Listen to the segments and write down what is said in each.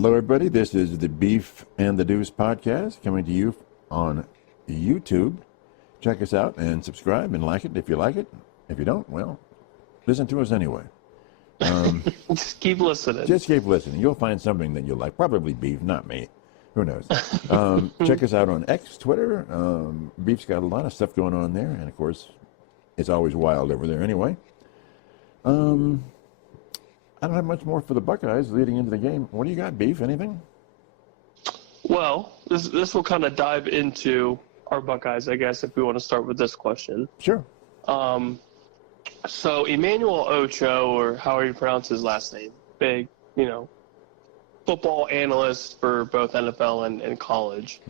Hello, everybody. This is the Beef and the Deuce podcast coming to you on YouTube. Check us out and subscribe and like it if you like it. If you don't, well, listen to us anyway. Just keep listening. Just keep listening. You'll find something that you'll like. Probably Beef, not me. Who knows? Check us out on X, Twitter. Beef's got a lot of stuff going on there. And, of course, it's always wild over there anyway. I don't have much more for the Buckeyes leading into the game. What do you got, Beef? Anything? Well, this will kind of dive into our Buckeyes, I guess, if we want to start with this question. Sure. So Emmanuel Ocho, or however you pronounce his last name, big, football analyst for both NFL and college,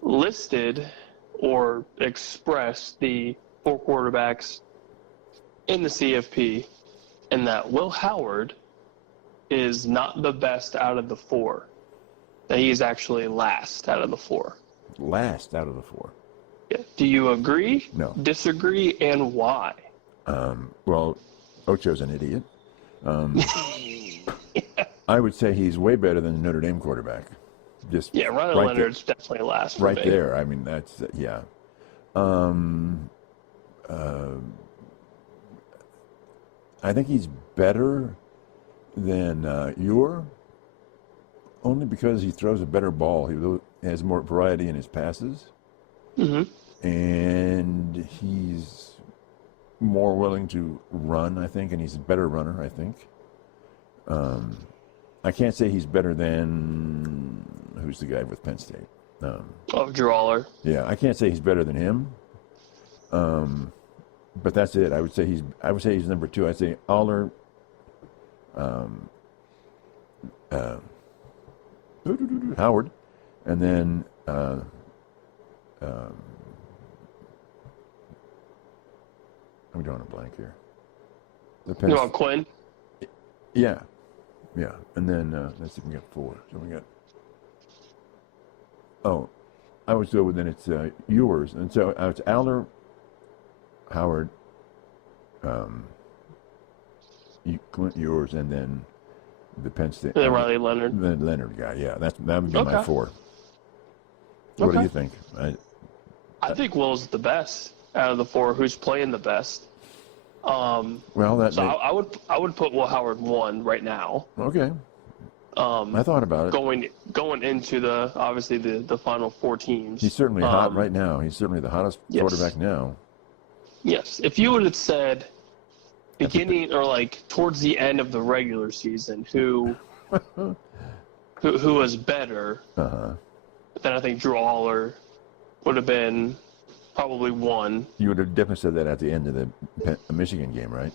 listed or expressed the 4 quarterbacks in the CFP, and that Will Howard is not the best out of the 4. That he's actually last out of the 4. Last out of the 4. Yeah. Do you agree? No. Disagree, and why? Well, Ocho's an idiot. I would say he's way better than the Notre Dame quarterback. Riley Leonard's definitely last. Right there. I mean, that's yeah. I think he's better than Ewers, only because he throws a better ball. He has more variety in his passes, and he's more willing to run, I think, and he's a better runner, I think. I can't say he's better than, who's the guy with Penn State? Drew Aller. Yeah, I can't say he's better than him. But that's it. I would say he's number 2. I'd say Aller, Howard, and then I'm drawing a blank here. You want Quinn? Yeah, and then let's see, we got 4. So we got. Oh, I would go with then it's Ewers, and so it's Aller, Howard, Clint Ewers, and then the Penn State. And then Riley Leonard. The Leonard guy, yeah. That would be my 4. What do you think? I think Will's the best out of the 4. Who's playing the best? I would put Will Howard 1 right now. Okay. I thought about it. Going into the final 4 teams. He's certainly hot right now. He's certainly the hottest quarterback now. Yes. If you would have said beginning or towards the end of the regular season, who was better, then I think Drew Aller would have been probably 1. You would have definitely said that at the end of the Michigan game, right?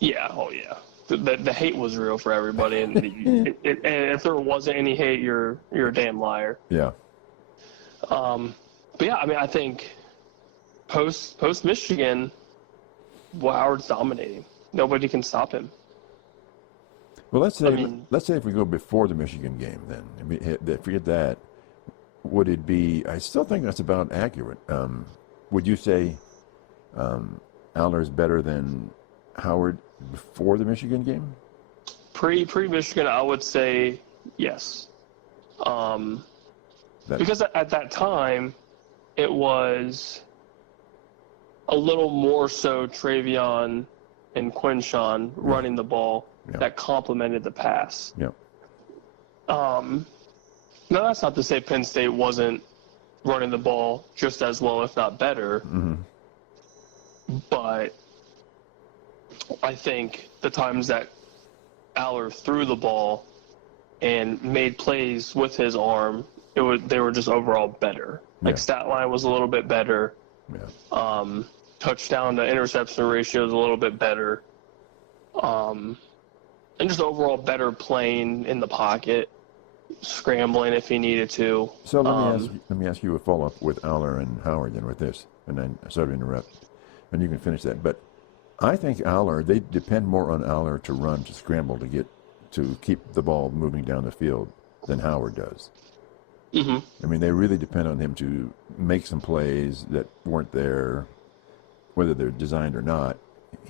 Yeah. Oh yeah. The hate was real for everybody, and and if there wasn't any hate, you're a damn liar. Yeah. But yeah, I mean, I think post Michigan, Will Howard's dominating. Nobody can stop him. Well, let's say if we go before the Michigan game, then forget that. Would it be? I still think that's about accurate. Would you say Aller's better than Howard before the Michigan game? Pre-Michigan, I would say yes. Because at that time, it was a little more so Travion and Quinshawn running the ball that complemented the pass. Yeah. Now, that's not to say Penn State wasn't running the ball just as well, if not better. But I think the times that Aller threw the ball and made plays with his arm, they were just overall better. Stat line was a little bit better. Yeah. Touchdown to interception ratio is a little bit better. And just overall better playing in the pocket, scrambling if he needed to. So let me ask you a follow-up with Aller and Howard then with this, and then sort of interrupt, and you can finish that. But I think Aller, they depend more on Aller to run, to scramble, to keep the ball moving down the field than Howard does. I mean, they really depend on him to make some plays that weren't there, whether they're designed or not.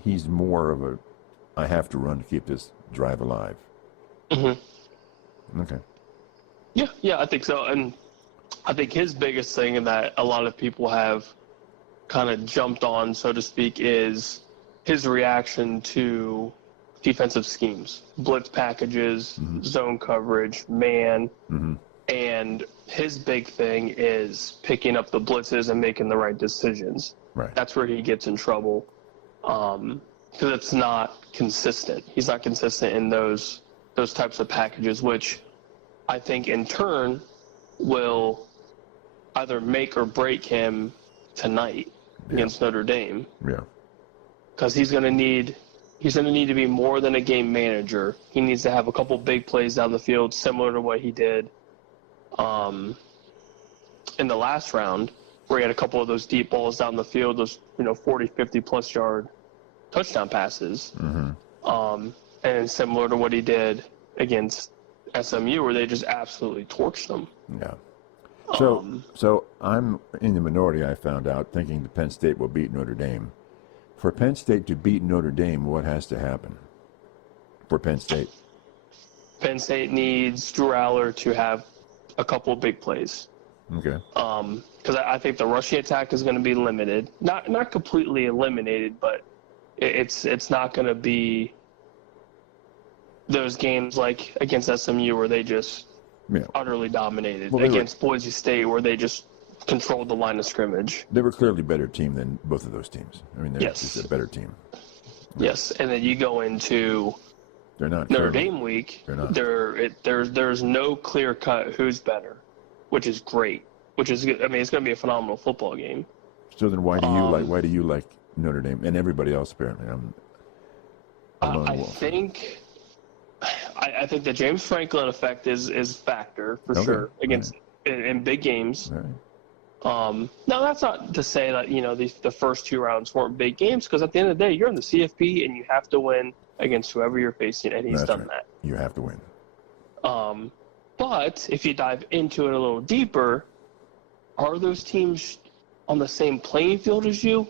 He's more of I have to run to keep this drive alive. Okay. Yeah, I think so. And I think his biggest thing, and that a lot of people have kind of jumped on, so to speak, is his reaction to defensive schemes, blitz packages, zone coverage, man. And his big thing is picking up the blitzes and making the right decisions. Right. That's where he gets in trouble, because it's not consistent. He's not consistent in those types of packages, which I think in turn will either make or break him tonight against Notre Dame. Yeah. Because he's going to need to be more than a game manager. He needs to have a couple big plays down the field, similar to what he did in the last round, where he had a couple of those deep balls down the field, those 40, 50-plus yard touchdown passes. And similar to what he did against SMU, where they just absolutely torched them. Yeah. So I'm in the minority, I found out, thinking that Penn State will beat Notre Dame. For Penn State to beat Notre Dame, what has to happen for Penn State? Penn State needs Drew Aller to have a couple of big plays. Okay. Because I think the rushing attack is going to be limited. Not completely eliminated, but it's not going to be those games like against SMU where they just utterly dominated, against Boise State where they just controlled the line of scrimmage. They were clearly a better team than both of those teams. I mean, they're just a better team. Yes, and then you go into Notre Dame week. There's no clear cut who's better, which is great. Which is good. I mean, it's going to be a phenomenal football game. So then, why do you like Notre Dame and everybody else? Apparently, I think the James Franklin effect is factor for sure against in big games. Right. Now that's not to say that the first two rounds weren't big games, because at the end of the day, you're in the CFP and you have to win against whoever you're facing, and he's done that. You have to win. But if you dive into it a little deeper, are those teams on the same playing field as you?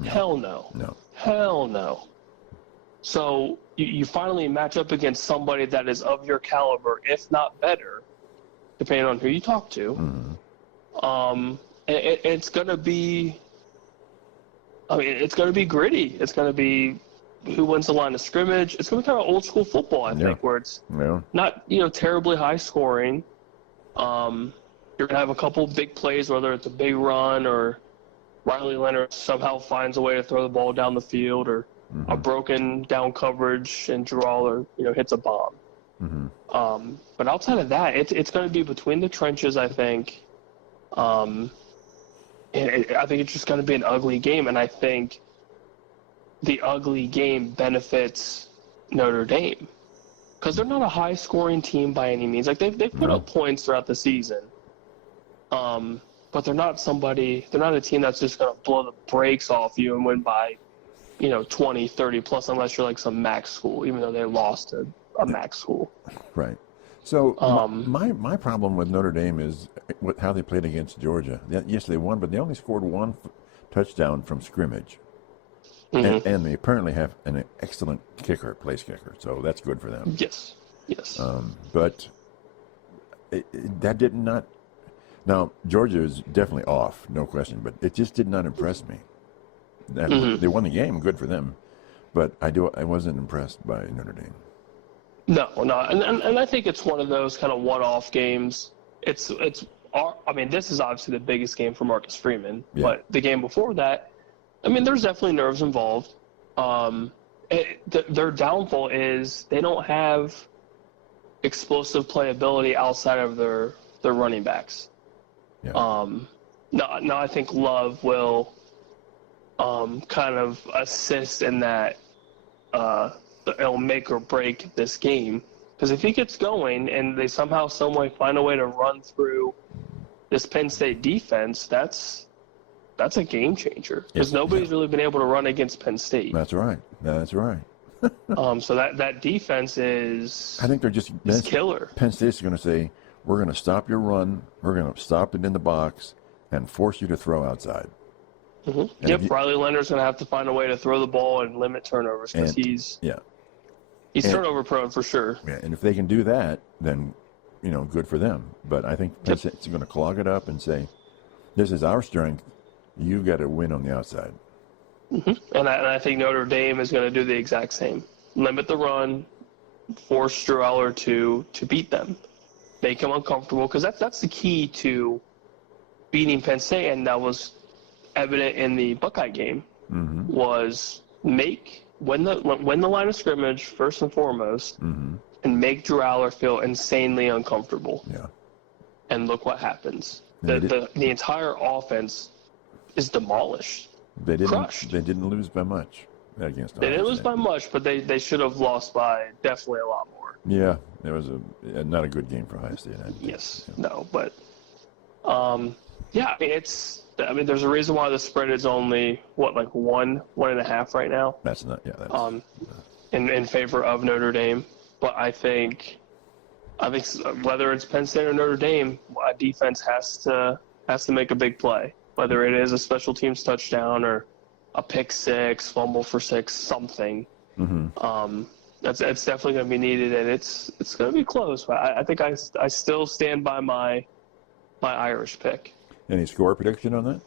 No. Hell no. No. Hell no. So you finally match up against somebody that is of your caliber, if not better, depending on who you talk to. It's going to be, it's going to be gritty. It's going to be who wins the line of scrimmage. It's going to be kind of old school football, I think, where it's not, terribly high scoring. You're going to have a couple big plays, whether it's a big run or Riley Leonard somehow finds a way to throw the ball down the field, or a broken down coverage and Drew Aller, hits a bomb. But outside of that, it's going to be between the trenches, I think. And I think it's just going to be an ugly game, and I think the ugly game benefits Notre Dame, because they're not a high-scoring team by any means. Like they've put up points throughout the season, but they're not a team that's just going to blow the brakes off you and win by 20, 30 plus, unless you're like some MAC school, even though they lost to a MAC school. Right. So my problem with Notre Dame is how they played against Georgia. Yes, they won, but they only scored one touchdown from scrimmage. And they apparently have an excellent place kicker, so that's good for them. Yes. But that did not. Now, Georgia is definitely off, no question, but it just did not impress me. They won the game, good for them, but I wasn't impressed by Notre Dame. No, and I think it's one of those kind of one-off games. This is obviously the biggest game for Marcus Freeman, but the game before that, there's definitely nerves involved. Their downfall is they don't have explosive playability outside of their running backs. No, I think Love will kind of assist in that. It'll make or break this game, because if he gets going and they somehow, some way find a way to run through this Penn State defense, that's a game changer, because nobody's really been able to run against Penn State. That's right. So that defense is, I think they're just killer. Penn State's going to say, we're going to stop your run, we're going to stop it in the box, and force you to throw outside. Riley Leonard's going to have to find a way to throw the ball and limit turnovers, because he's turnover prone for sure. Yeah, and if they can do that, then good for them. But I think Penn State's going to clog it up and say, this is our strength. You got to win on the outside. Mm-hmm. And I think Notre Dame is going to do the exact same. Limit the run, force Drew Aller to beat them, make them uncomfortable, because that's the key to beating Penn State, and that was evident in the Buckeye game. Mm-hmm. Was win the line of scrimmage first and foremost, mm-hmm. and make Drew Aller feel insanely uncomfortable. Yeah. And look what happens. The entire offense is demolished. They didn't. Crushed. They didn't lose by much against. They didn't lose by much, but they should have lost by definitely a lot more. Yeah, it was not a good game for Ohio State. Yes, yeah. No, but yeah, I mean, there's a reason why the spread is only like 1.5 right now. That's not. Yeah, that's in favor of Notre Dame. But I think whether it's Penn State or Notre Dame, a defense has to make a big play. Whether it is a special teams touchdown or a pick six, fumble for six, something. Mm-hmm. That's definitely going to be needed, and it's going to be close. But I think I still stand by my Irish pick. Any score prediction on that?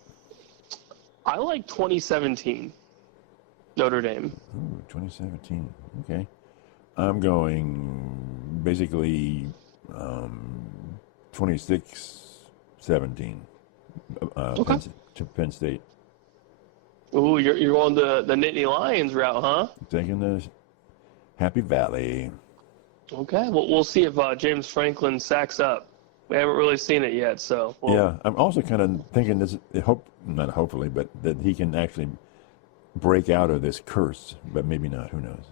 I like 2017 Notre Dame. Ooh, 2017. Okay. I'm going basically 26-17 Okay. to Penn State. Ooh, you're going the Nittany Lions route, huh? Taking the Happy Valley. Okay, well, we'll see if James Franklin sacks up. We haven't really seen it yet, so. Yeah, I'm also kind of thinking not hopefully, but that he can actually break out of this curse, but maybe not. Who knows?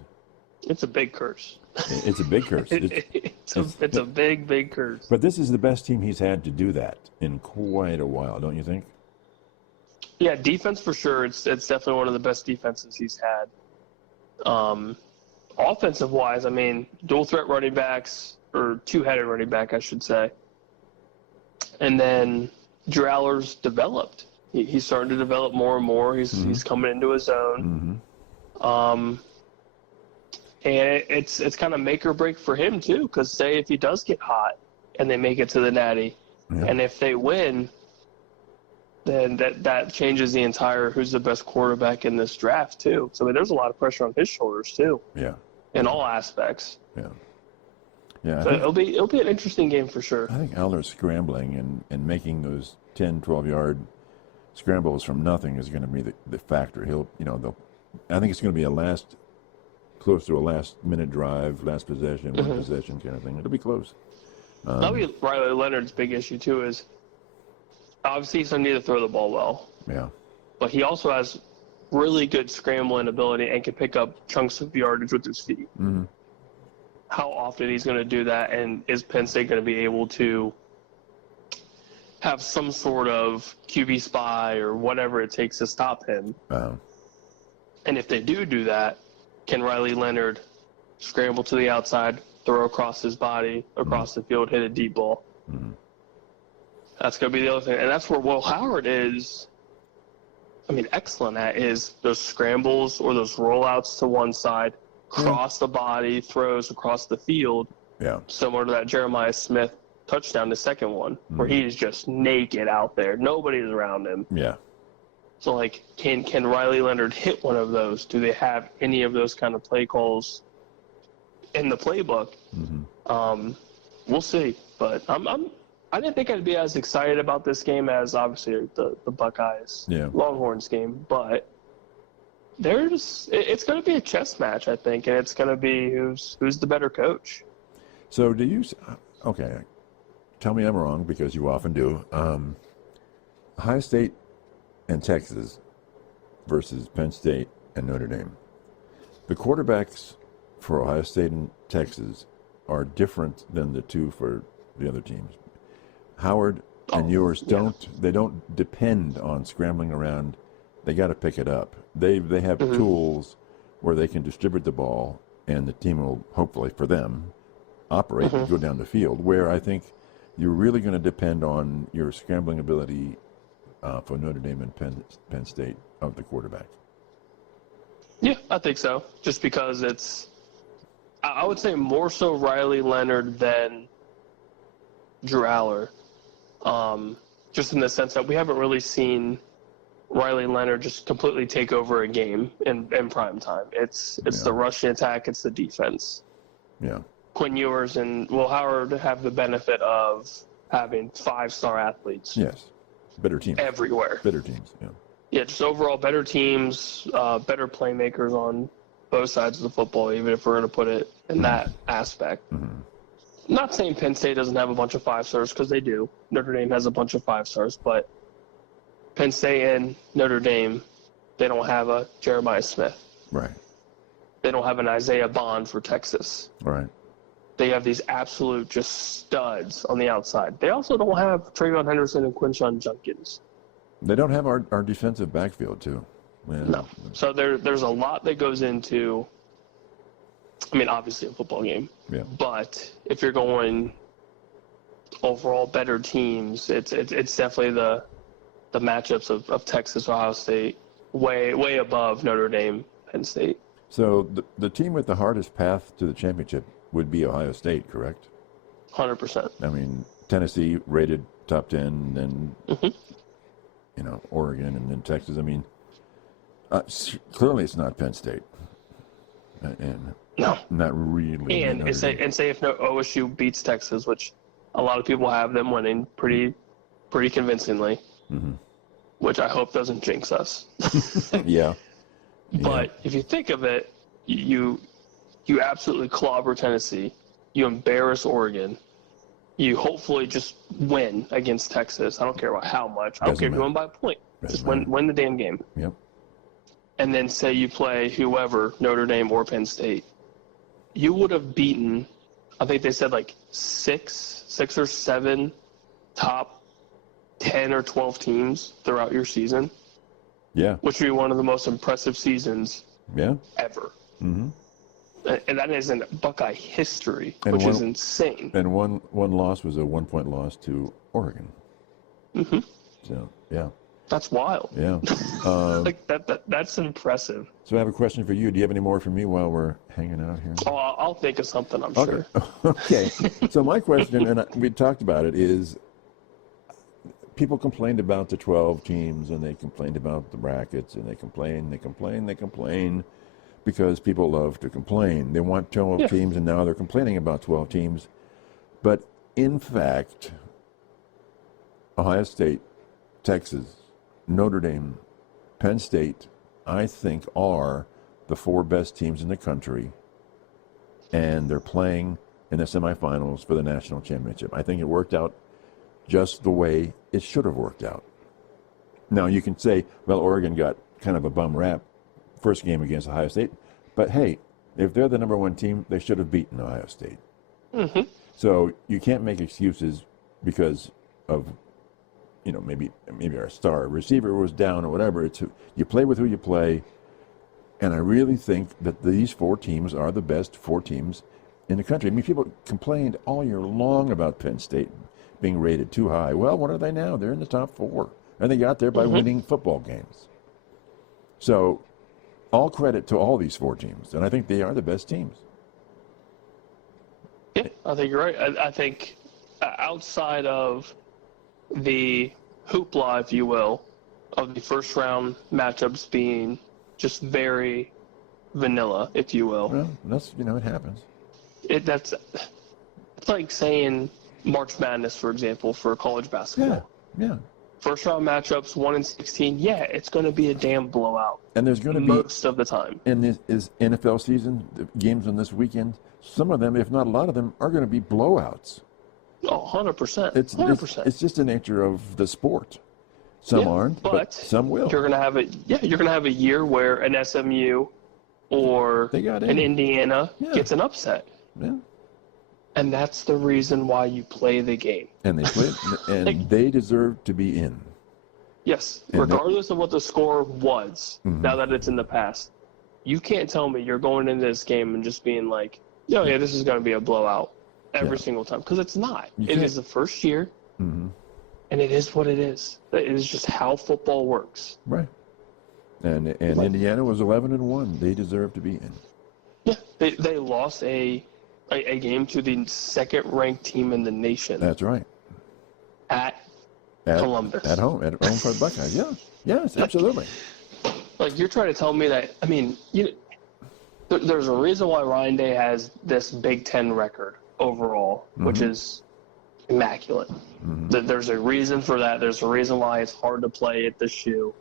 It's a big curse. It's a big curse. It's a big curse. But this is the best team he's had to do that in quite a while, don't you think? Yeah, defense for sure. It's definitely one of the best defenses he's had. Offensive wise, I mean, dual threat running backs, or two-headed running back, I should say. And then Drew Aller's developed. He's starting to develop more and more. He's coming into his own. Mm-hmm. And it's kind of make or break for him too, because say if he does get hot and they make it to the Natty, and if they win, then that changes the entire who's the best quarterback in this draft too. So I mean, there's a lot of pressure on his shoulders too. Yeah. In all aspects. Yeah. Yeah. So it'll be an interesting game for sure. I think Aller's scrambling and making those 10, 12-yard scrambles from nothing is going to be the factor. I think it's going to be close to a last-minute drive, last possession, one possession kind of thing. It'll be close. That'll be Riley Leonard's big issue too. Is obviously he's going to need to throw the ball well. Yeah. But he also has really good scrambling ability and can pick up chunks of yardage with his feet. Mm-hmm. How often he's going to do that, and is Penn State going to be able to have some sort of QB spy or whatever it takes to stop him? And if they do that, can Riley Leonard scramble to the outside, throw across his body, across the field, hit a deep ball? Mm-hmm. That's going to be the other thing. And that's where Will Howard is, excellent at, is those scrambles or those rollouts to one side, cross the body, throws across the field. Yeah. Similar to that Jeremiah Smith touchdown, the second one, where he is just naked out there. Nobody is around him. Yeah. So, can Riley Leonard hit one of those? Do they have any of those kind of play calls in the playbook? Mm-hmm. We'll see. But I didn't think I'd be as excited about this game as obviously the Buckeyes Longhorns game, but it's going to be a chess match, I think, and it's going to be who's the better coach. So okay, tell me I'm wrong, because you often do. Ohio State and Texas versus Penn State and Notre Dame. The quarterbacks for Ohio State and Texas are different than the two for the other teams. Howard and yours they don't depend on scrambling around. They got to pick it up. They have tools where they can distribute the ball, and the team will, hopefully for them, operate and go down the field, where I think you're really going to depend on your scrambling ability for Notre Dame and Penn State of the quarterback. Yeah, I think so. Just because I would say more so Riley Leonard than Drew Aller, just in the sense that we haven't really seen Riley Leonard just completely take over a game in prime time. It's the rushing attack, it's the defense. Yeah. Quinn Ewers and Will Howard have the benefit of having 5-star athletes. Yes. Better teams. Everywhere. Better teams, yeah. Yeah, just overall better teams, better playmakers on both sides of the football, even if we're going to put it in that aspect. Mm-hmm. I'm not saying Penn State doesn't have a bunch of 5-stars, because they do. Notre Dame has a bunch of 5-stars, but Penn State and Notre Dame, they don't have a Jeremiah Smith. Right. They don't have an Isaiah Bond for Texas. Right. They have these absolute just studs on the outside. They also don't have Travion Henderson and Quinshon Judkins. They don't have our defensive backfield, too. Yeah. No. So there's a lot that goes into, I mean, obviously a football game. Yeah. But if you're going overall better teams, it's definitely the matchups of Texas, Ohio State, way above Notre Dame, Penn State. So the team with the hardest path to the championship would be Ohio State, correct? 100%. I mean, Tennessee rated top 10, then, Oregon, and then Texas. I mean, clearly it's not Penn State. And no. Not really. And say if OSU beats Texas, which a lot of people have them winning pretty convincingly, which I hope doesn't jinx us. Yeah. But if you think of it, you absolutely clobber Tennessee. You embarrass Oregon. You hopefully just win against Texas. I don't care about how much. I don't care if you win by a point. Just win the damn game. Yep. And then say you play whoever, Notre Dame or Penn State. You would have beaten, I think they said like six or seven top 10 or 12 teams throughout your season. Yeah. Which would be one of the most impressive seasons ever. Mm-hmm. And that is in Buckeye history, which is insane. And one loss was a 1-point loss to Oregon. Mm-hmm. So, yeah. That's wild. Yeah. That's impressive. So I have a question for you. Do you have any more for me while we're hanging out here? Oh, I'll think of something, I'm sure. Okay. So my question, and we talked about it, is people complained about the 12 teams, and they complained about the brackets, and they complain, because people love to complain. They want 12 teams, and now they're complaining about 12 teams. But in fact, Ohio State, Texas, Notre Dame, Penn State, I think are the 4 best teams in the country, and they're playing in the semifinals for the national championship. I think it worked out just the way it should have worked out. Now, you can say, well, Oregon got kind of a bum rap first game against Ohio State, but hey, if they're the number 1 team, they should have beaten Ohio State. Mm-hmm. So you can't make excuses because of, maybe our star receiver was down or whatever. You play with who you play, and I really think that these 4 teams are the best 4 teams in the country. I mean, people complained all year long about Penn State being rated too high. Well, what are they now? They're in the top 4, and they got there by winning football games. So all credit to all these 4 teams, and I think they are the best teams. Yeah, I think you're right. I think outside of the hoopla, if you will, of the first round matchups being just very vanilla, if you will. Well, that's, it happens. It's like saying March Madness, for example, for college basketball. Yeah. First round matchups, 1 in 16. Yeah, it's going to be a damn blowout. And there's going to be most of the time. In this is NFL season, the games on this weekend, some of them, if not a lot of them, are going to be blowouts. Oh, 100%. It's 100%. It's just the nature of the sport. Some aren't, but some will. You're going to have a year where an SMU or an Indiana gets an upset. Yeah. And that's the reason why you play the game. And they play, and they deserve to be in. Yes, and regardless of what the score was, now that it's in the past. You can't tell me you're going into this game and just being like, this is going to be a blowout every single time. Because it's not. It is the first year, and it is what it is. It is just how football works. Right. And Indiana was 11-1. They deserve to be in. Yeah, they lost a a game to the second-ranked team in the nation. That's right. At Columbus. At home for the Buckeyes. Yeah. Yes, absolutely. Like, you're trying to tell me that, I mean, there's a reason why Ryan Day has this Big Ten record overall, which is immaculate. There's a reason for that. There's a reason why it's hard to play at the shoe.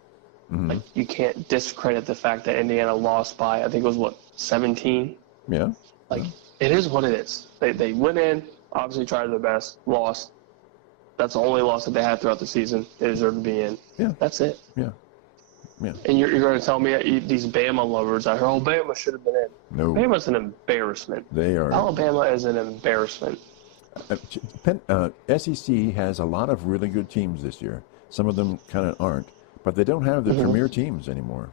Like, you can't discredit the fact that Indiana lost by, I think it was, 17? Yeah. Like, it is what it is. They went in, obviously tried their best, lost. That's the only loss that they had throughout the season. They deserve to be in. Yeah. That's it. Yeah. Yeah. And you're going to tell me these Bama lovers out here, Bama should have been in. No. Bama's an embarrassment. They are. Alabama is an embarrassment. SEC has a lot of really good teams this year. Some of them kind of aren't, but they don't have the premier teams anymore.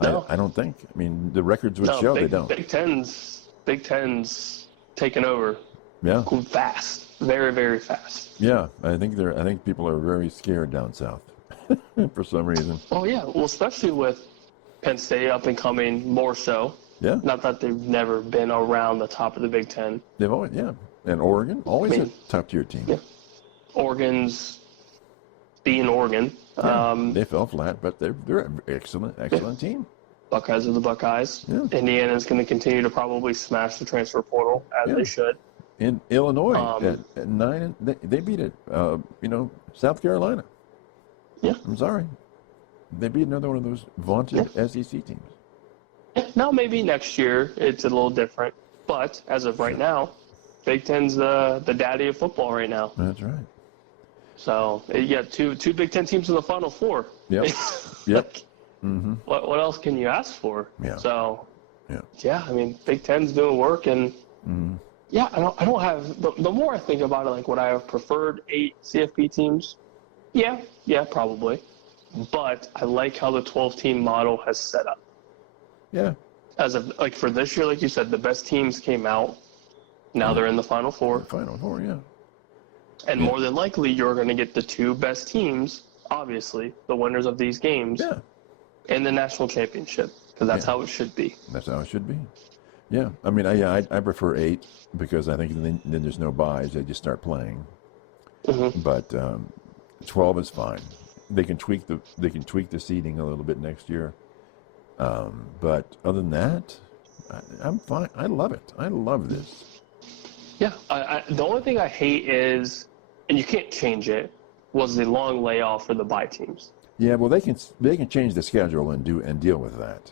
No. I don't think. I mean, the records would show they don't. Big Ten's taken over. Yeah. Fast. Very, very fast. Yeah, I think people are very scared down south for some reason. Oh yeah, well, especially with Penn State up and coming more so. Yeah. Not that they've never been around the top of the Big Ten. They've always, and Oregon, always a top tier team. Yeah. Oregon's being Oregon. Yeah, they fell flat, but they're an excellent team. Buckeyes are the Buckeyes. Yeah. Indiana's going to continue to probably smash the transfer portal as they should. In Illinois, at 9, they beat it. South Carolina. Yeah. I'm sorry, they beat another one of those vaunted SEC teams. Now maybe next year it's a little different, but as of right now, Big Ten's the daddy of football right now. That's right. So you got two Big Ten teams in the Final Four. Yep. Yep. What else can you ask for? Yeah. So. Yeah. I mean, Big Ten's doing work, and yeah, I don't have the more I think about it, like, would I have preferred 8 CFP teams? Yeah, probably. But I like how the 12-team model has set up. Yeah. As of, like, for this year, like you said, the best teams came out. Now they're in the Final Four. Final Four, yeah. And more than likely, you're going to get the 2 best teams, obviously, the winners of these games, in the national championship, because that's how it should be. That's how it should be. Yeah. I mean, I prefer 8 because I think then there's no buys. They just start playing. But 12 is fine. They can tweak the seeding a little bit next year. But other than that, I'm fine. I love it. I love this. Yeah. The only thing I hate is, and you can't change it, was the long layoff for the bye teams. Yeah. Well, they can change the schedule and deal with that.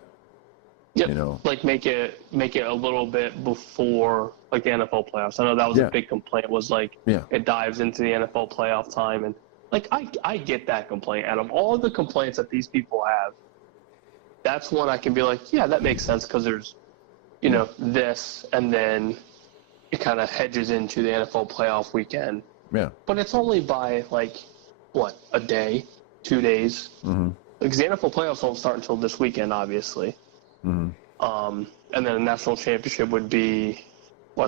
Yep. You know, like make it a little bit before, like, the NFL playoffs. I know that was a big complaint, was like it dives into the NFL playoff time, and like I get that complaint. Out of all the complaints that these people have, that's one I can be like, yeah, that makes sense, because there's, this, and then it kind of hedges into the NFL playoff weekend. Yeah. But it's only by, like, what, a day, 2 days? Because the NFL playoffs won't start until this weekend, obviously. And then the national championship would be,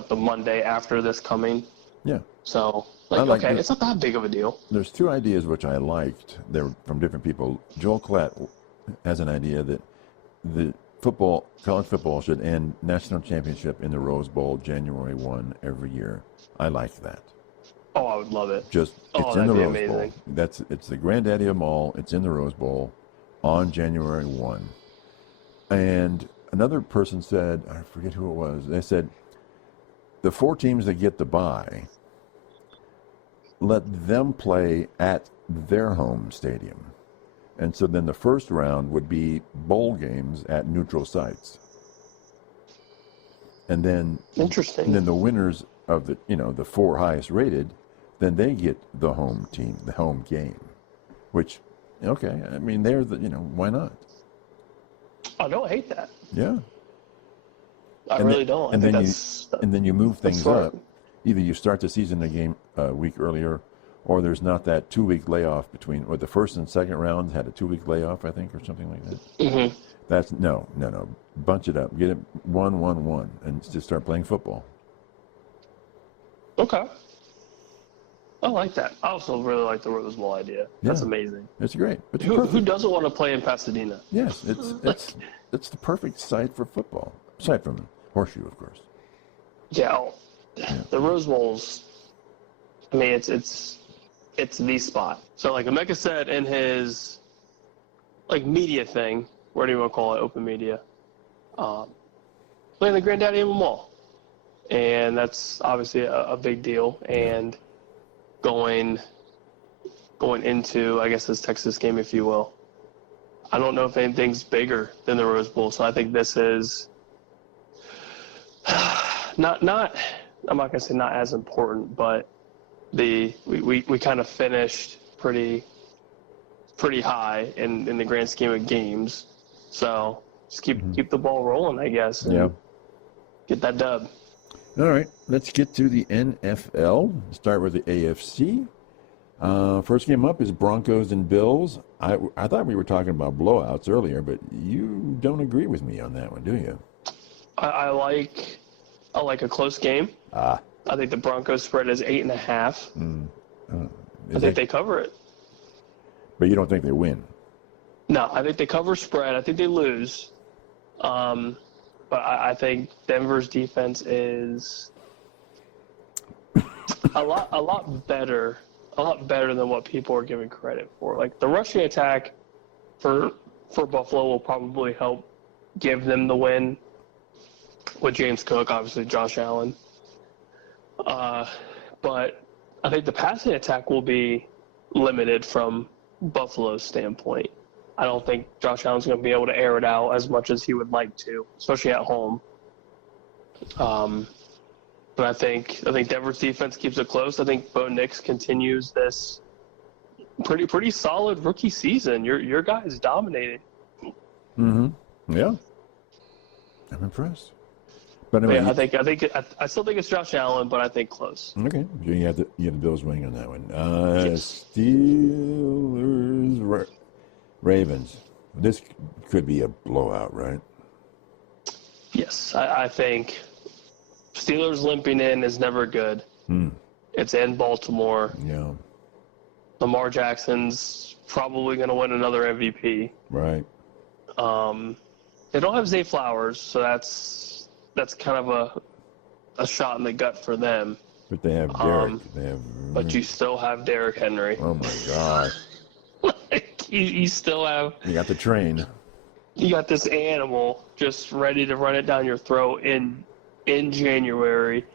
the Monday after this coming? Yeah. So, it's not that big of a deal. There's 2 ideas which I liked. They're from different people. Joel Klatt has an idea that the college football should end national championship in the Rose Bowl January 1 every year. I like that. Oh, I would love it. It's in the Rose Bowl. It's the granddaddy of them all. It's in the Rose Bowl on January 1. And another person said, I forget who it was, they said, the 4 teams that get the bye, let them play at their home stadium. And so then the first round would be bowl games at neutral sites. And then interesting. And then the winners of the 4 highest rated, then they get the home team, the home game. Which, okay, I mean, why not? I don't hate that. Yeah. I really don't. And then you move things up. Either you start the season a week earlier, or there's not that 2-week layoff between, or the first and second rounds had a 2-week layoff, I think, or something like that. That's no. Bunch it up. Get it 1-1-1, and just start playing football. Okay. I like that. I also really like the Rose Bowl idea. That's amazing. It's great. It's who doesn't want to play in Pasadena? Yes, it's the perfect site for football. Aside from Horseshoe, of course. Yeah, the Rose Bowl's. I mean, it's the spot. So like Emeka said in his like media thing, what do you want to call it, open media? Playing the granddaddy of them all, and that's obviously a big deal. And going into, I guess, this Texas game, if you will, I don't know if anything's bigger than the Rose Bowl. So I think this is not. I'm not gonna say not as important, but we kind of finished pretty high in the grand scheme of games. So just keep the ball rolling, I guess. And get that dub. All right, let's get to the NFL. Start with the AFC. First game up is Broncos and Bills. I thought we were talking about blowouts earlier, but you don't agree with me on that one, do you? I like a close game. I think the Broncos spread is 8.5. I think they cover it. But you don't think they win? No, I think they cover spread. I think they lose. But I think Denver's defense is a lot better than what people are giving credit for. Like the rushing attack for Buffalo will probably help give them the win with James Cook, obviously Josh Allen. But I think the passing attack will be limited from Buffalo's standpoint. I don't think Josh Allen's going to be able to air it out as much as he would like to, especially at home. But I think Denver's defense keeps it close. I think Bo Nix continues this pretty solid rookie season. Your guys dominated. Yeah, I'm impressed. But anyway, yeah, I still think it's Josh Allen, but I think close. Okay, you have the Bills winning on that one. Yes. Steelers, Ravens. This could be a blowout, right? Yes, I think Steelers limping in is never good. It's in Baltimore. Yeah. Lamar Jackson's probably going to win another MVP. Right. They don't have Zay Flowers, so that's kind of a shot in the gut for them. But they have Derek. But you still have Derrick Henry. Oh my God. You still have. You got the train. You got this animal just ready to run it down your throat in January,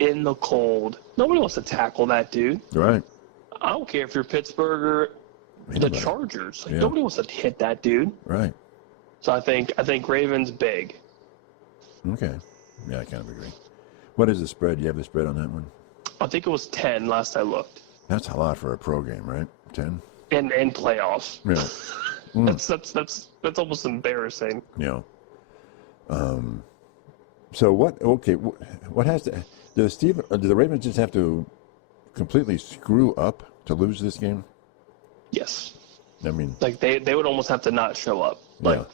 in the cold. Nobody wants to tackle that dude. Right. I don't care if you're Pittsburgh or the Chargers. Nobody wants to hit that dude. Right. So I think Ravens big. Okay. Yeah, I kind of agree. What is the spread? Do you have the spread on that one? I think it was 10 last I looked. That's a lot for a pro game, right? 10? And playoffs. Yeah. That's almost embarrassing. Yeah. So what? Okay. What has to? Do the Ravens just have to completely screw up to lose this game? Yes. I mean, like they would almost have to not show up,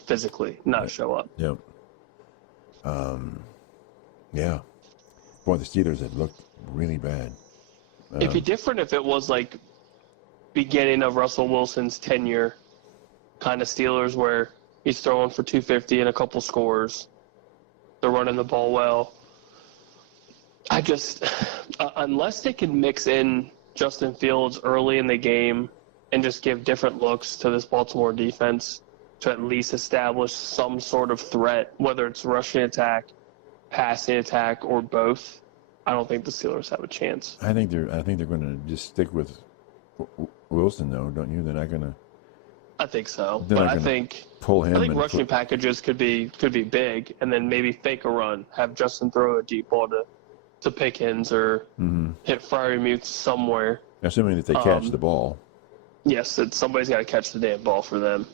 physically not show up. Yeah. Yeah. Boy, the Steelers had looked really bad. It'd be different if it was like beginning of Russell Wilson's tenure kind of Steelers where he's throwing for 250 and a couple scores. They're running the ball well. I just, unless they can mix in Justin Fields early in the game and just give different looks to this Baltimore defense to at least establish some sort of threat, whether it's rushing attack, passing attack, or both, I don't think the Steelers have a chance. I think they're going to just stick with Wilson, though, don't you? They're not going to. I think so, but I think pull him. I think rushing packages could be big, and then maybe fake a run, have Justin throw a deep ball to Pickens or hit Freiermuth somewhere. Assuming that they catch the ball. Yes, somebody's got to catch the damn ball for them.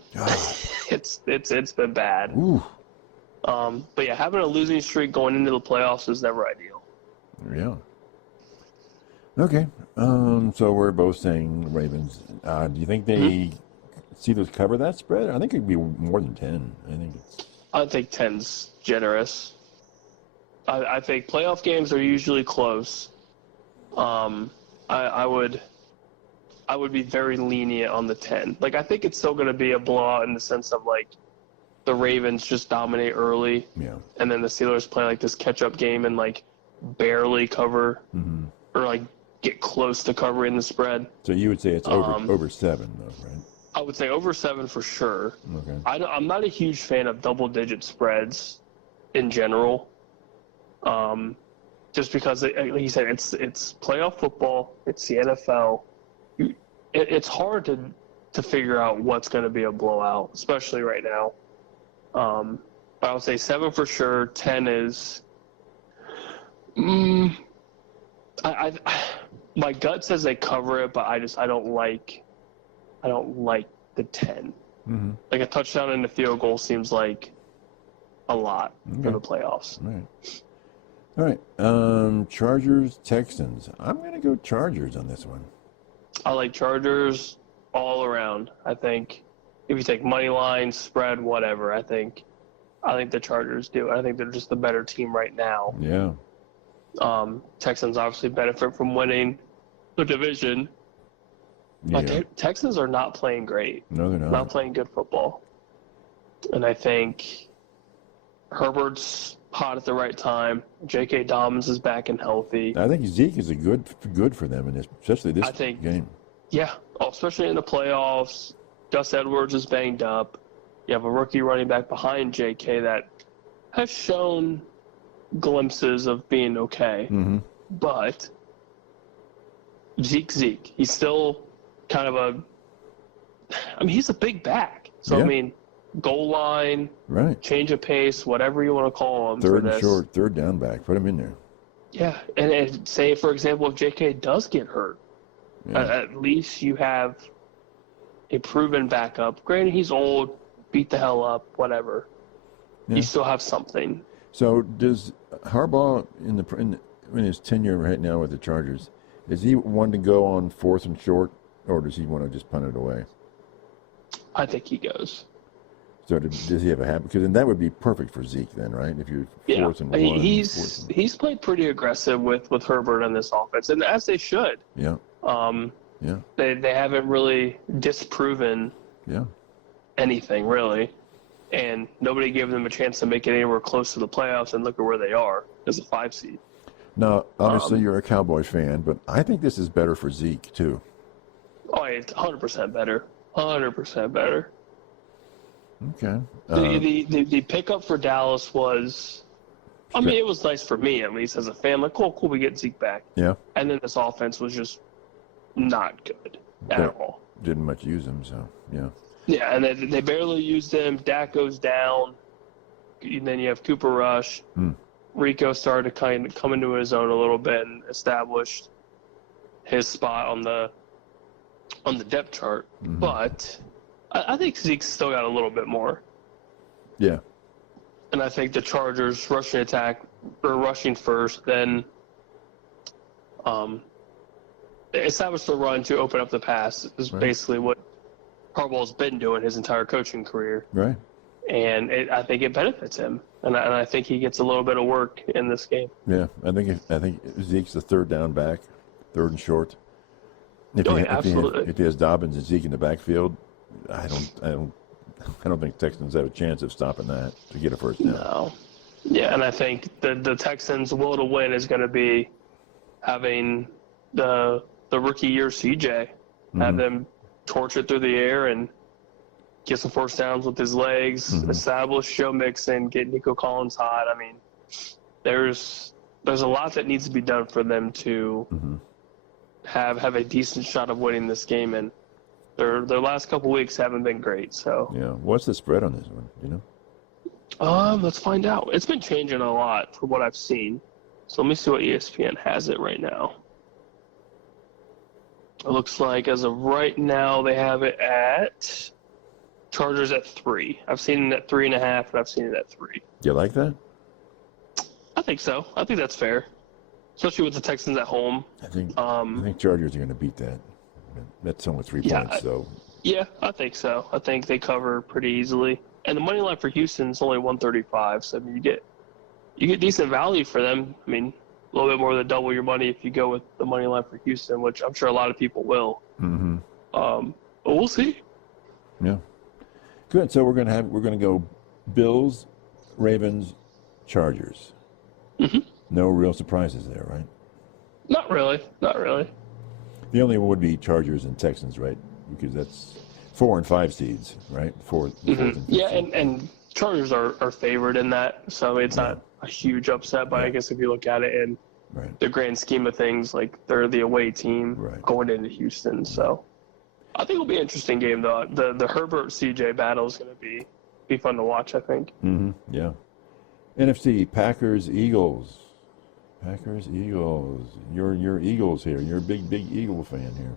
It's been bad. Ooh. But yeah, having a losing streak going into the playoffs is never ideal. Yeah. Okay. So we're both saying Ravens. Do you think they Steelers cover that spread? I think it'd be more than 10. I think 10's generous. I think playoff games are usually close. I would be very lenient on the 10. Like, I think it's still going to be a blowout in the sense of, like, the Ravens just dominate early. Yeah. And then the Steelers play, like, this catch-up game in, like, barely cover or like get close to covering the spread. So you would say it's over 7, though, right? I would say over 7 for sure. Okay. I'm not a huge fan of double-digit spreads in general, just because, like you said, it's playoff football. It's the NFL. It's hard to figure out what's going to be a blowout, especially right now. I would say 7 for sure. 10 is. My gut says they cover it, but I don't like the 10. Mm-hmm. Like a touchdown and a field goal seems like a lot for the playoffs. All right. Chargers, Texans. I'm going to go Chargers on this one. I like Chargers all around. I think if you take money line, spread, whatever, I think the Chargers do. I think they're just the better team right now. Yeah. Texans obviously benefit from winning the division. Yeah. But Texans are not playing great. No, they're not. Not playing good football. And I think Herbert's hot at the right time. J.K. Dobbins is back and healthy. I think Zeke is good for them, especially this game. Yeah, especially in the playoffs. Gus Edwards is banged up. You have a rookie running back behind J.K. that has shown glimpses of being okay. Mm-hmm. But Zeke. He's still kind of he's a big back. So, yeah. I mean, goal line, right, change of pace, whatever you want to call him. Third and short, third down back. Put him in there. Yeah, and say, for example, if J.K. does get hurt, at least you have a proven backup. Granted, he's old, beat the hell up, whatever. Yeah. You still have something. So does Harbaugh, in his tenure right now with the Chargers, is he one to go on 4th and short, or does he want to just punt it away? I think he goes. So does he have a habit? Because then that would be perfect for Zeke then, right? If you're 4th and 1. He's played pretty aggressive with Herbert in this offense, and as they should. Yeah. They haven't really disproven anything, really. And nobody gave them a chance to make it anywhere close to the playoffs, and look at where they are as a 5 seed. Now, obviously, you're a Cowboys fan, but I think this is better for Zeke, too. Oh, it's 100% better. 100% better. Okay. The pickup for Dallas was, it was nice for me, at least, as a fan. Like, cool, we get Zeke back. Yeah. And then this offense was just not good at all. Didn't much use him, so, yeah. Yeah, and they barely used him. Dak goes down. And then you have Cooper Rush. Rico started to kind of come into his own a little bit and established his spot on the depth chart. Mm-hmm. But I think Zeke's still got a little bit more. Yeah. And I think the Chargers rushing attack, or rushing first, then establish the run to open up the pass is basically what Harbaugh's been doing his entire coaching career. Right. And I think it benefits him. And I think he gets a little bit of work in this game. Yeah, I think Zeke's the third down back, 3rd and short. If he has Dobbins and Zeke in the backfield, I don't think Texans have a chance of stopping that to get a first down. No. Yeah, and I think the Texans' will to win is going to be having the rookie year CJ, have them torch it through the air and get some first downs with his legs, establish Joe Mixon, get Nico Collins hot. I mean, there's a lot that needs to be done for them to have a decent shot of winning this game, and their last couple weeks haven't been great. So yeah, what's the spread on this one? Do you know? Let's find out. It's been changing a lot from what I've seen. So let me see what ESPN has it right now. It looks like as of right now they have it at Chargers at 3. I've seen it at 3.5, and I've seen it at 3. Do you like that? I think so. I think that's fair, especially with the Texans at home. I think Chargers are going to beat that. That's only 3 points, so. Yeah, I think so. I think they cover pretty easily. And the money line for Houston is only 135, so I mean, you get decent value for them. I mean, a little bit more than double your money if you go with the money line for Houston, which I'm sure a lot of people will. But we'll see. Yeah. Good. So we're gonna go Bills, Ravens, Chargers. No real surprises there, right? Not really. Not really. The only one would be Chargers and Texans, right? Because that's 4 and 5 seeds, right? Fourth and fifth Yeah, seed. and Chargers are favored in that, so it's not a huge upset. But I guess if you look at it in the grand scheme of things, like they're the away team going into Houston. So I think it'll be an interesting game, though. The Herbert CJ battle is going to be fun to watch, I think. Yeah. NFC Packers Eagles. Packers Eagles. You're Eagles here. You're a big Eagle fan here.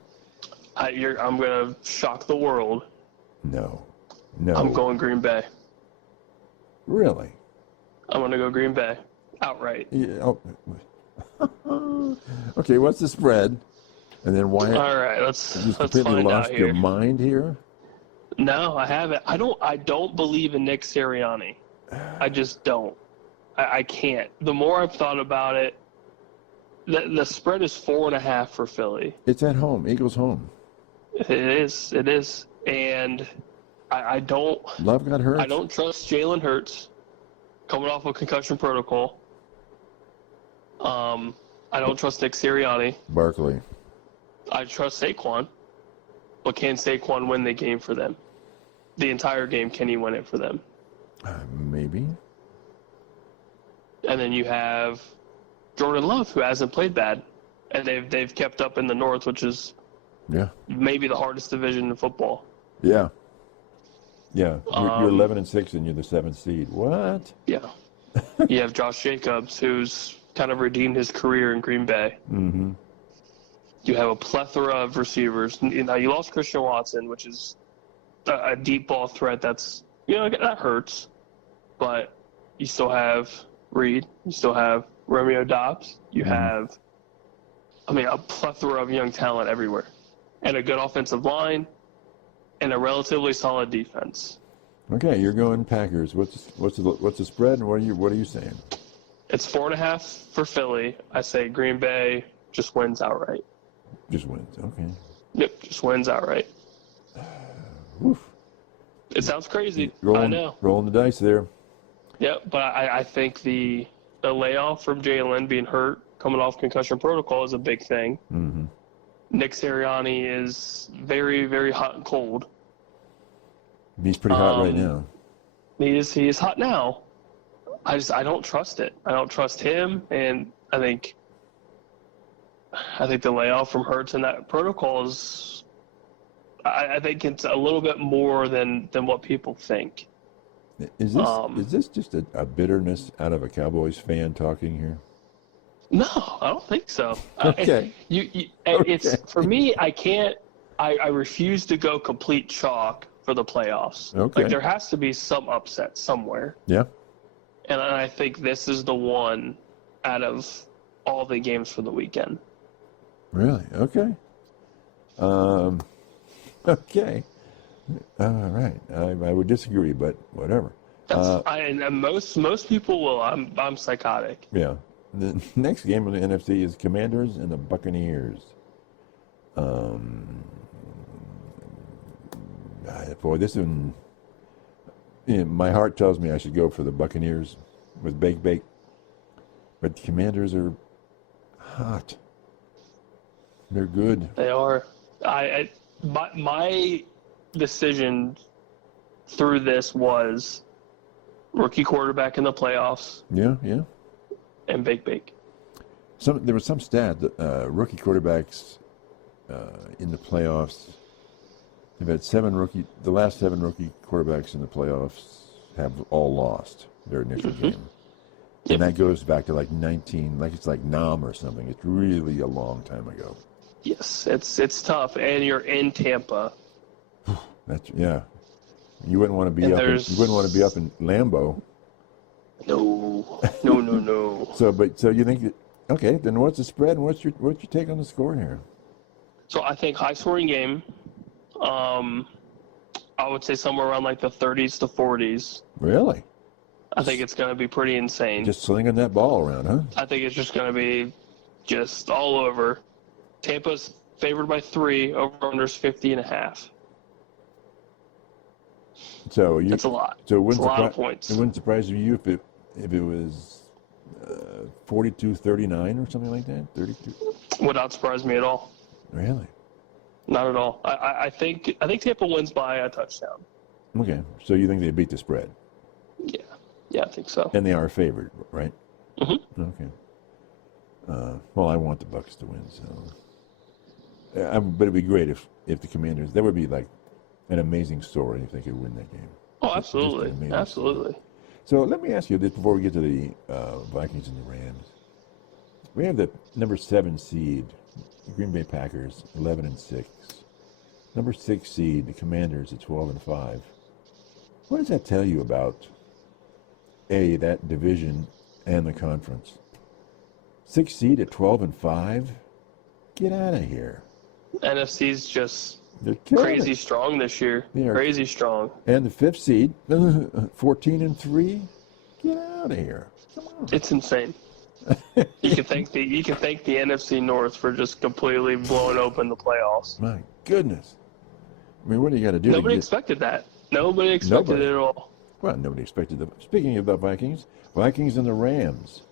I'm going to shock the world. No. I'm going Green Bay. Really? I'm going to go Green Bay outright. Yeah. Okay, what's the spread? And then why? All right, let's completely find lost out here. your mind here? No, I haven't. I don't believe in Nick Sirianni. I just don't. I can't. The more I've thought about it, the spread is 4.5 for Philly. It's at home. Eagles home. It is. And I don't. Love got hurt. I don't trust Jalen Hurts coming off of concussion protocol. I don't trust Nick Sirianni. Barkley. I trust Saquon. But can Saquon win the game for them? The entire game, can he win it for them? Maybe. And then you have Jordan Love, who hasn't played bad, and they've kept up in the North, which is maybe the hardest division in football. Yeah. You're 11-6, and you're the 7th seed. What? Yeah. You have Josh Jacobs, who's kind of redeemed his career in Green Bay. Mm-hmm. You have a plethora of receivers. Now you lost Christian Watson, which is a deep ball threat. That's that hurts, but you still have Reed. You still have Romeo Doubs. You have, a plethora of young talent everywhere, and a good offensive line, and a relatively solid defense. Okay, you're going Packers. What's the spread, and what are you saying? It's 4.5 for Philly. I say Green Bay just wins outright. Just wins. Okay. Yep, just wins outright. Oof. It sounds crazy. I know. Rolling the dice there. Yep, but I think the layoff from Jalen being hurt, coming off concussion protocol, is a big thing. Mm-hmm. Nick Sirianni is very, very hot and cold. He's pretty hot right now. He is hot now. I don't trust it. I don't trust him, and I think the layoff from Hurts and that protocol is. I think it's a little bit more than what people think. Is this just a bitterness out of a Cowboys fan talking here? No, I don't think so. Okay. It's for me. I can't. I refuse to go complete chalk for the playoffs. Okay. Like there has to be some upset somewhere. Yeah. And I think this is the one out of all the games for the weekend. Really? Okay. Okay. All right. I would disagree, but whatever. And most people will. I'm psychotic. Yeah. The next game of the NFC is Commanders and the Buccaneers. Boy, this one. My heart tells me I should go for the Buccaneers with Bake, but the Commanders are hot. They're good. They are. My decision through this was rookie quarterback in the playoffs. Yeah. And Bake. There was some stat that rookie quarterbacks in the playoffs. They've had the last 7 rookie quarterbacks in the playoffs have all lost their initial game. Yep. And that goes back to like it's like Nam or something. It's really a long time ago. Yes, it's tough, and you're in Tampa. You wouldn't want to be up in Lambeau. No. So you think okay? Then what's the spread, and what's your take on the score here? So I think high scoring game. I would say somewhere around like the 30s to 40s. Really? I think it's going to be pretty insane. Just slinging that ball around, huh? I think it's just going to be just all over. Tampa's favored by 3, over-unders 50.5. So it's a lot. So it's a lot of points. It wouldn't surprise you if it was 42-39 or something like that? 32? Would not surprise me at all. Really? Not at all. I think Tampa wins by a touchdown. Okay, so you think they beat the spread? Yeah, I think so. And they are favored, right? Mm-hmm. Okay. Well, I want the Bucs to win, so. But it'd be great if the Commanders. That would be like an amazing story if they could win that game. Oh, absolutely, absolutely. Story. So let me ask you this before we get to the Vikings and the Rams. We have the number 7 seed, the Green Bay Packers, 11-6. Number 6 seed, the Commanders, at 12-5. What does that tell you about that division and the conference? 6 seed at 12-5. Get out of here. NFC's just crazy strong this year. Crazy strong. And the 5th seed, 14-3. Get out of here. Come on. It's insane. You can thank the NFC North for just completely blowing open the playoffs. My goodness. I mean, what do you got to do? Nobody expected that. Nobody expected it at all. Well, nobody expected that. Speaking of the Vikings and the Rams.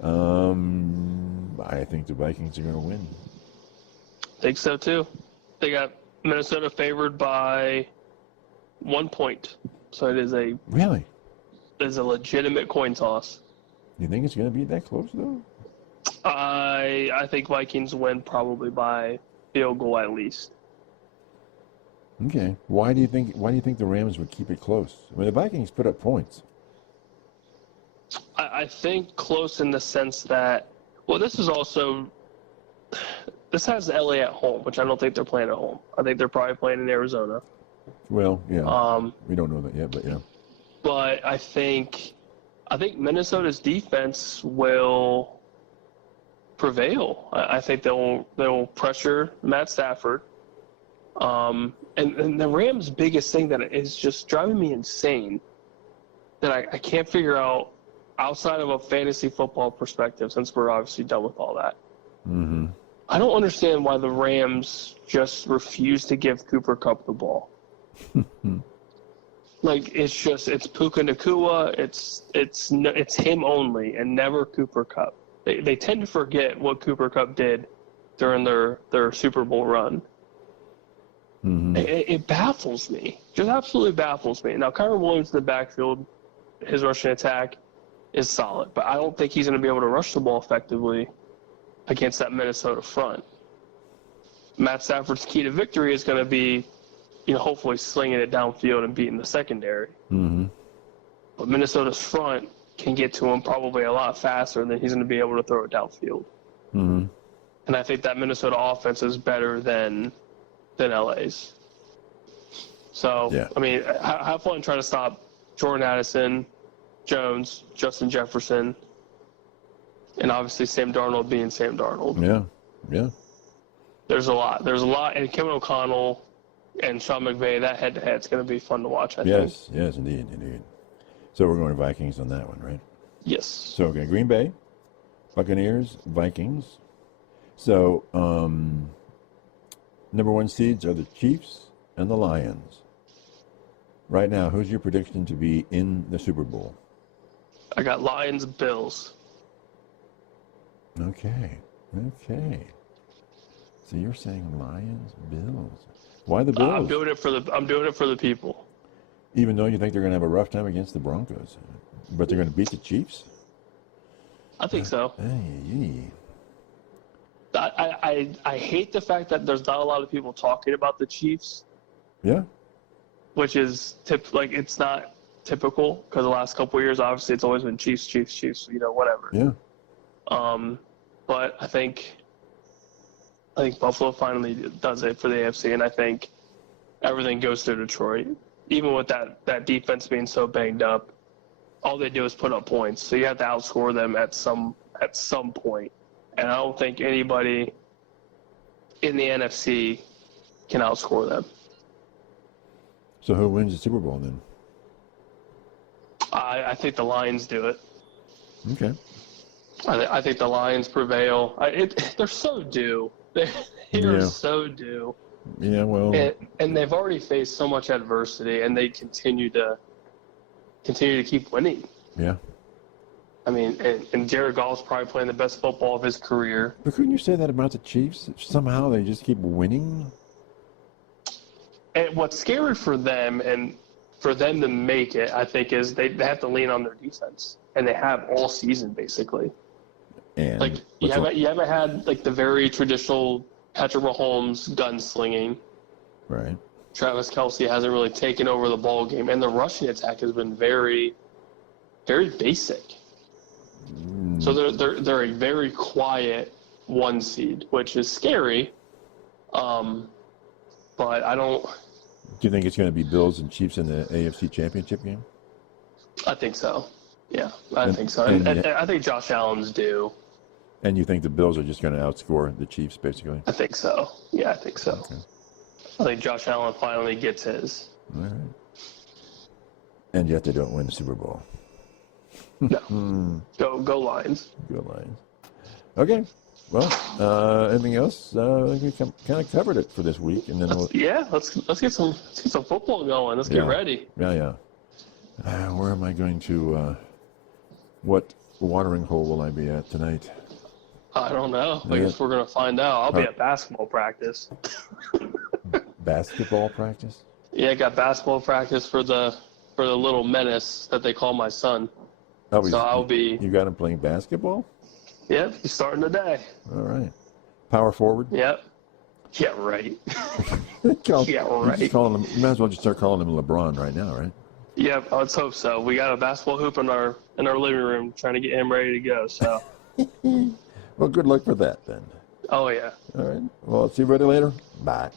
I think the Vikings are going to win. Think so too. They got Minnesota favored by 1 point, so it is a legitimate coin toss. You think it's going to be that close though? I think Vikings win probably by field goal at least. Okay. Why do you think the Rams would keep it close? I mean, the Vikings put up points. I think close in the sense that, well, this has LA at home, which I don't think they're playing at home. I think they're probably playing in Arizona. Well, yeah. We don't know that yet, but yeah. But I think Minnesota's defense will prevail. I think they'll pressure Matt Stafford. And the Rams' biggest thing that is just driving me insane that I can't figure out outside of a fantasy football perspective, since we're obviously done with all that. Mm-hmm. I don't understand why the Rams just refuse to give Cooper Kupp the ball. Like, it's Puka Nacua, it's him only, and never Cooper Kupp. They tend to forget what Cooper Kupp did during their Super Bowl run. Mm-hmm. It baffles me, just absolutely baffles me. Now, Kyren Williams in the backfield, his rushing attack is solid, but I don't think he's going to be able to rush the ball effectively against that Minnesota front. Matt Stafford's key to victory is going to be, hopefully slinging it downfield and beating the secondary. Mm-hmm. But Minnesota's front can get to him probably a lot faster than he's going to be able to throw it downfield. Mm-hmm. And I think that Minnesota offense is better than LA's. So, yeah. I mean, have fun trying to stop Jordan Addison, Jones, Justin Jefferson, and obviously Sam Darnold being Sam Darnold. Yeah. There's a lot, and Kevin O'Connell and Sean McVay, that head-to-head is going to be fun to watch, I think. Yes, indeed. So we're going Vikings on that one, right? Yes. So, okay, Green Bay, Buccaneers, Vikings. So, number 1 seeds are the Chiefs and the Lions. Right now, who's your prediction to be in the Super Bowl? I got Lions, Bills. Okay. So you're saying Lions, Bills. Why the Bills? I'm doing it for the people. Even though you think they're going to have a rough time against the Broncos, but they're going to beat the Chiefs? I think so. Hey. I hate the fact that there's not a lot of people talking about the Chiefs. Yeah. Which is it's not typical because the last couple of years, obviously, it's always been Chiefs, whatever. Yeah. But I think Buffalo finally does it for the AFC, and I think everything goes through Detroit. Even with that defense being so banged up, all they do is put up points. So you have to outscore them at some point. And I don't think anybody in the NFC can outscore them. So who wins the Super Bowl then? I think the Lions do it. Okay. I think the Lions prevail. They're so due. They're so due. Yeah, well. And they've already faced so much adversity, and they continue to keep winning. Yeah. I mean, and Jared Goff's probably playing the best football of his career. But couldn't you say that about the Chiefs? Somehow they just keep winning. And what's scary for them and for them to make it, I think, is they have to lean on their defense, and they have all season basically. And like you haven't had like the very traditional Patrick Mahomes gunslinging. Right. Travis Kelce hasn't really taken over the ball game, and the rushing attack has been very, very basic. So they're a very quiet 1 seed, which is scary. But I don't. Do you think it's going to be Bills and Chiefs in the AFC Championship game? I think so. Yeah, I think so. And I think Josh Allen's due. And you think the Bills are just going to outscore the Chiefs, basically? I think so. Yeah, I think so. Okay. I think Josh Allen finally gets his. All right. And yet they don't win the Super Bowl. No. Go Lions. Go Lions. Okay. Well, anything else? We kind of covered it for this week, and then let's get some football going. Let's get ready. Yeah. Where am I going to? What watering hole will I be at tonight? I don't know. I guess we're gonna find out. I'll be at basketball practice. Basketball practice? Yeah, I got basketball practice for the little menace that they call my son. Oh, so I'll be. You got him playing basketball? Yep, he's starting today. All right. Power forward? Yep. Yeah, right. You right. might as well just start calling him LeBron right now, right? Yep, let's hope so. We got a basketball hoop in our living room trying to get him ready to go. So. Well, good luck for that then. Oh yeah. All right. Well, see you later. Bye.